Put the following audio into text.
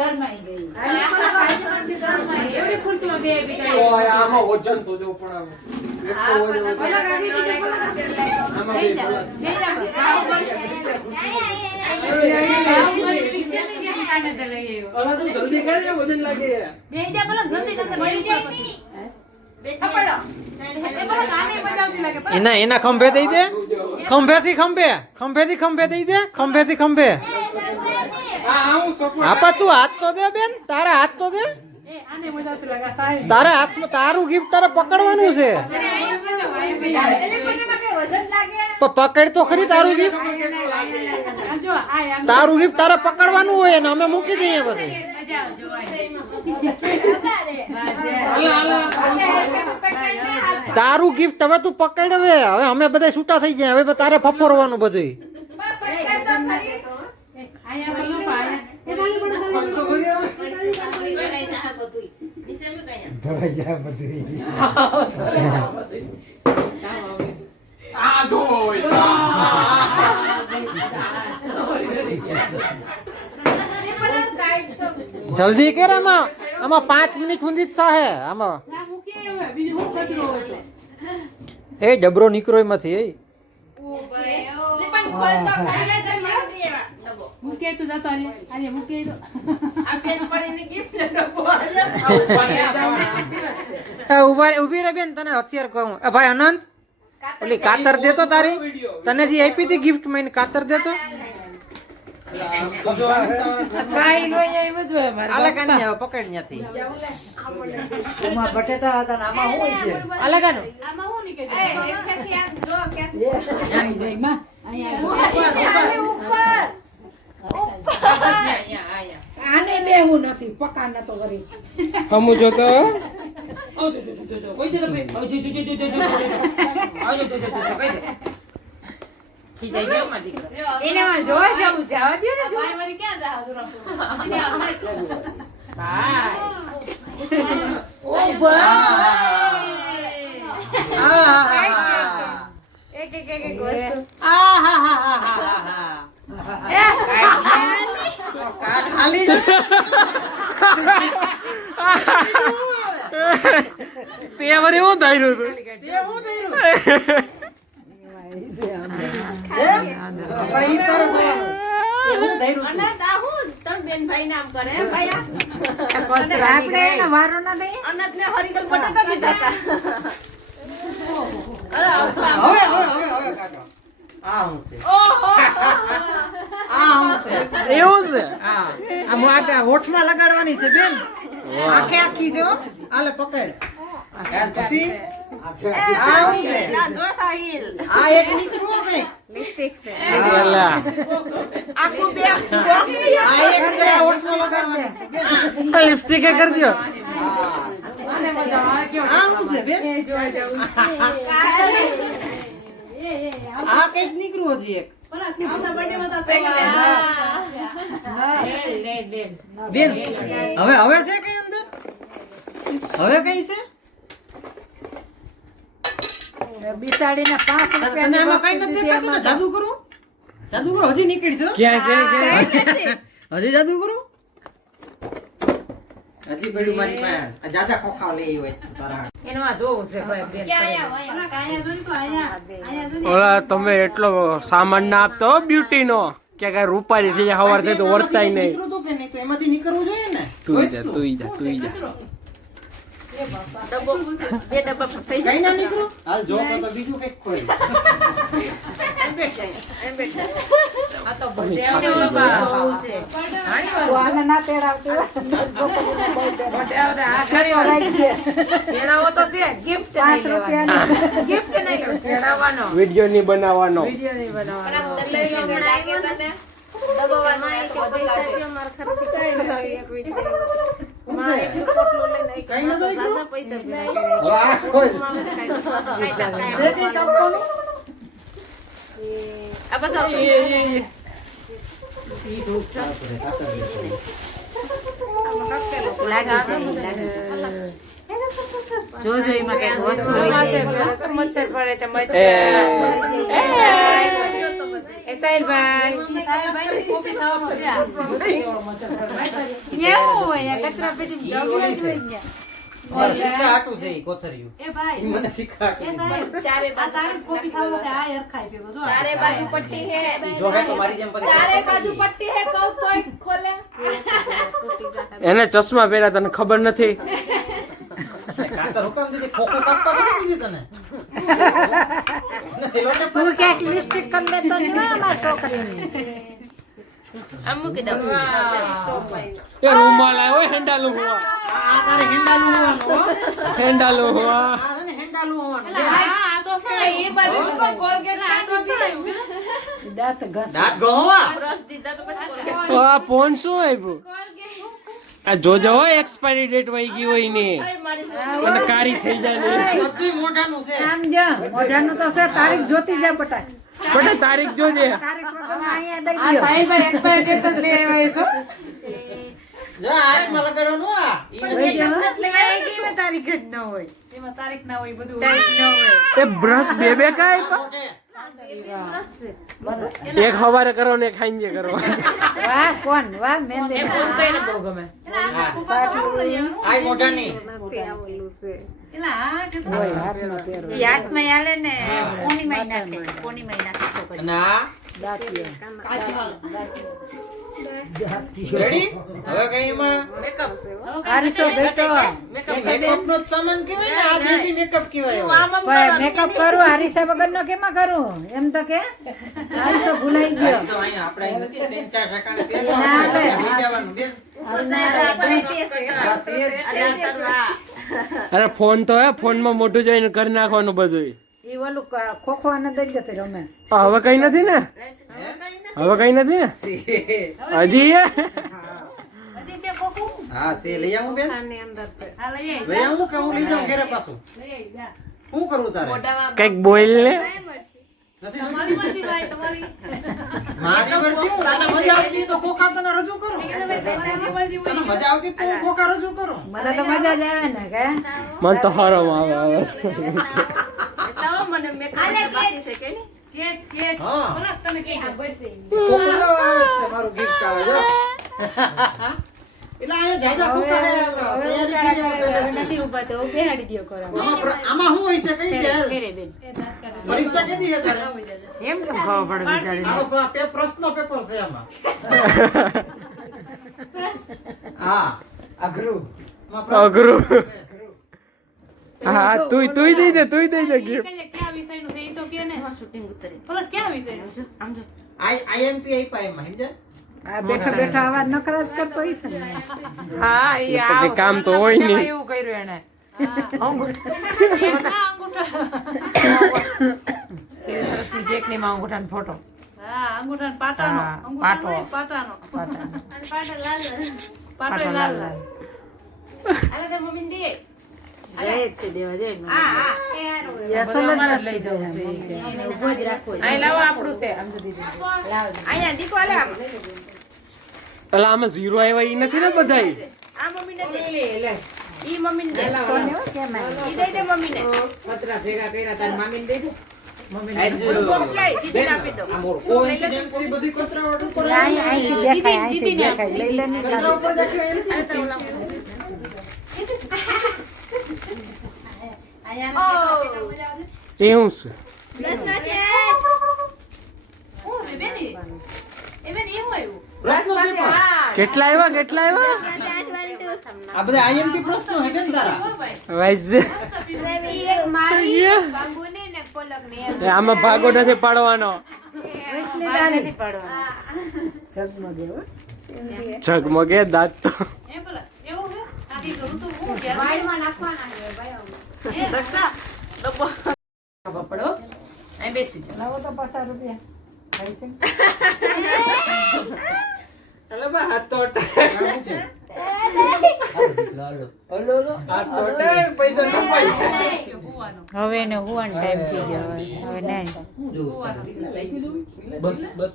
શરમાઈ ગઈ. એવડી ખુરશીમાં બે બિચારી. ઓય આમાં વજન તો જો પણ આવે. એટલું વજન. આમાં બે અલા તું જલ્દી કર ને વજન લાગે. બેહી જા બોલો જલ્દી નકર મળી જાય ની. થપડો. એના ખંભે દઈ દે. ખંભેથી ખંભે દઈ દે. ખંભેથી ખંભે. હા હું સપોર્ટ. આપા તું હાથ તો દે બેન. તારા હાથ તો દે. તારા હાથમાં તારું ગિફ્ટ તારે પકડવાનું છે. પકડ તો ખરી તારું ગિફ્ટ. તારું ગિફ્ટ તારે પકડવાનું હોય ને અમે મૂકી દઈએ પછી. તારું ગિફ્ટ હવે તું પકડ. હવે અમે બધા છૂટા થઈ ગયા. હવે તારે ફફોરવાનું બધું. આ જો જલ્દી કર. આમાં 5 મિનિટ સુધી જ થાય. આમાં એ ડબરો નીકળો એમાંથી. એ ઉભી રે બેન. તને હથિયાર કહું. ભાઈ અનંત ઓલી કાતર દેતો તારી. તને જે આપી હતી ગિફ્ટ માં કાતર દેતો. પકડ ત્યાંથી. બટેટા હતા ને આમાં શું છે? અલગાનું આને બેહું નથી પકા ન તો કરી હમુ જો તો તે અમારે એવું થયું હતું. હોઠમાં લગાડવાની છે બેન. આખે આખી છે. આલે પકડ. પછી આ એક નીકળ્યું કઈ લિપસ્ટિક છે. આખું બે આ એક છે. હોઠમાં લગાડવાની છે. લિપસ્ટિક એ કરી દો. આ શું છે બેન? આ કઈક નીકળ્યું હજી એક. બેન હવે છે કઈ અંદર? હવે કઈ છે? બિસાડીને 5 રૂપિયા કઈ નથી દેખાતું ને. જાદુ કરો હજી નીકળશે. હજી જાદુ કરો. હજી પડ્યું મારી પાસે. જાજા ખોખા લઈ હોય તારા. એમાં જોવું છે ભાઈ બેન. ઓલા તમે એટલો સામાન ના આપતો બ્યુટી નો કે કઈ રૂપારી થઈ જાય સવાર થાય તો વર્તાય નહીં. નીકળતું કે નહીં તો એમાંથી નીકળવું જોઈએ ને. તું જા કઈ ના નીકળો. હાલ જો તો બીજું કઈક ખોઈ. આ તો બટેવડો બાબુ છે. આને ના તેડાવતો. બટેવડો આ ખરીઓ રાખી દે. તેડાવો તો છે ગિફ્ટ 5 રૂપિયાની ગિફ્ટ નહીં તેડાવવાનો. વિડિયો નહીં બનાવવાનો. દબાવવામાં કે પૈસા કે માર ખરીદી કઈ નવી એક વિડિયો. મારે પોટલો લઈને એક પૈસા ભરાઈ વાહ કોઈ જે કઈ કાપવાનું. આ બતાવો. જો એમાં કઈ વસ્તુ મચ્છર પડે છે. મચ્છર એ સાહિલભાઈ કોફી ખાવા પડ્યા. હોય કચરા પેટી ઈ ઓલી છે. મારે સિક્કા હાટું છે ઈ કોથળિયું. એ ભાઈ ઈ મને સિક્કા હાટું એ દીધું. સાહેબ ચારે આ તારી કોપી ખાવો છે આ હરખાઈ ભેગો જો ચારે બાજુ પટ્ટી હે ઈ જો હે તો મારી જેમ પછી ચારે બાજુ પટ્ટી હે કહું તોય ખોલે એને ચશ્મા પહેર્યા તને ખબર નથી કાતર હુકમ દીધી ખોખો કાપવા કરી દીધી તને ને સેલોટેપ તું ક્યાંક લિપસ્ટિક કરી લેતો નહીં હો અમાર છોકરીઓની આમ મૂકી દઉં એ રૂમાલ આવ્યો હેન્ડાલું હુઆ આ તારે હેન્ડાલું હોવાનું હો. હેન્ડાલું હુઆ આ છે ને હેન્ડાલું હોવાનું. આ તો એ બાજુ ઉપર કોલગેટ દાંત ઘસ દાંત ગોવા. બ્રશ દીધા તો પછી કોલગેટ આ ફોન શું આપ્યું આ જોજો હો એક્સપાયરી ડેટ વહી ગઈ હોય ને અને કારી થઈ જાય ને બધુંય મોઢાનું છે. આમ જો મોઢાનું તો છે તારીખ જોતી જા બટા બટા તારીખ જોજે તારીખ વગર અહીંયા દઈ આ દો સાહિલભાઈ એક્સપાયર ડેટ જ લઈ આવ્યા છો જો હાથમાં લગાડવાનું આ. ઈ નથી. એમાં તારીખ જ ન હોય એમાં તારીખ ના હોય બધું હોય એ બ્રશ બે બે કાંઈ મોઢે. એક હવારે કરો ને એક ખાઈને કરો વાહ કોણ વાહ મહેંદી બહુ ગમે આ મોઢાની. હોય હાથમાં પહેરો હાથમાં આલે ને કોણીમાં નાખે છોકરી અને આ રેડી? હવે કઈ એમાં આરસો બેટો મેકઅપનો જ સામાન કહેવાય ને, આ દેશી મેકઅપ કહેવાય હવે. મેકઅપ કરું હરીસા વગર નો કેમાં કરું એમ તો કે આરસો ભૂલાઈ ગયો તો અહીંયા આપણે અહીં નથી, 3-4 ઠેકાણે છે. ના, બે. લઈ જવાનું, બેન. આ છે જ. અરે ફોન તો હે ફોન માં મોટું જોઈને કરી નાખવાનું બધું ઈ ઓલું ખોખો અને દઈ જતી રમે હવે કઈ નથી ને હવે કઈ નથી ને છે. હજી હે? હા છે, લઈ આવું બેન? આની અંદર છે લઈ આવું કે હું લઈ જાઉં ઘરે પાછું? શું કરવું તારે? મોઢામાં કઈક બોલ ને નથી મારી મરજી હું તને મજા આવતી તો કોકા તને રજૂ કરો. તને મજા આવતી તો હું કોકા રજૂ કરું. મને તો મજા જ આવે ને કે મને તો હરમ આવે મને મેકઅપ બાકી છે કે નહીં હા. કોકો આવે છે, મારું gift આવે જો. એટલે આ જાજા કોકા હે, તૈયારી કરી પહેલેથી. આમાં શું હોય છે કઈ છે? પરીક્ષા કેદી છે તારે? એમ કેમ ખબર પડે બિચારી આ તો પ્રશ્ન પેપર છે આમાં. હા, અઘરું. આમાં પ્રશ્ન અઘરું છે, અઘરું. હા તુંય દઈ દે gift. IMP આપ્યા એમાં, સમજ્યા? આ બેઠા બેઠા અવાજ નકરા જ કરતો હશે ને હા એ પછી કામ તો હોય નહીં એવું કર્યું એને સરસની કેકની માં અંગૂઠાનો ફોટો પાટો લાલ યસલ જ મસ્ત લઈ જવું છે. છે ઉભો જ રાખવો છે. અહીં લાવો આપણું છે આમ જો દીદી અહીંયા દીકો લે આમ એટલે આમાં ઝીરો આવ્યા ઈ નથી ને બધાય આ મમ્મીને દે ઈ મમ્મીને દે કોને હો, કેમ આવ્યું? ઈ દઈ દે મમ્મીને પતરા ભેગા કર્યા તાર મામીને દઈ દે. બોક્સ લઈ દીદીને આપી દો આ મોર coincidentally બધી કચરા ઉપર અહીંથી દેખાય અહીંથી દેખાય લઈ લે ને કચરા ઉપર જાકે એની એવું છે પ્રશ્નો પેપર. કેટલા આવ્યા આ બધા IMP પ્રશ્નો હે બેન તારા. વાઈઝ આમાં ભાગો નથી પાડવાનો વેસલી દારી જગમગે હો. ઝગમગે દાંત તો પકડો અહીં બેસી જાઓ લાવો તો 50 રૂપિયા પૈસે હાથ તો આ શું છે? પૈસા છપાઈ હવે ને હુવાનો ટાઈમ થઈ ગયો હવે નહીં શું જોવું તારે? લઈ ગયું? બસ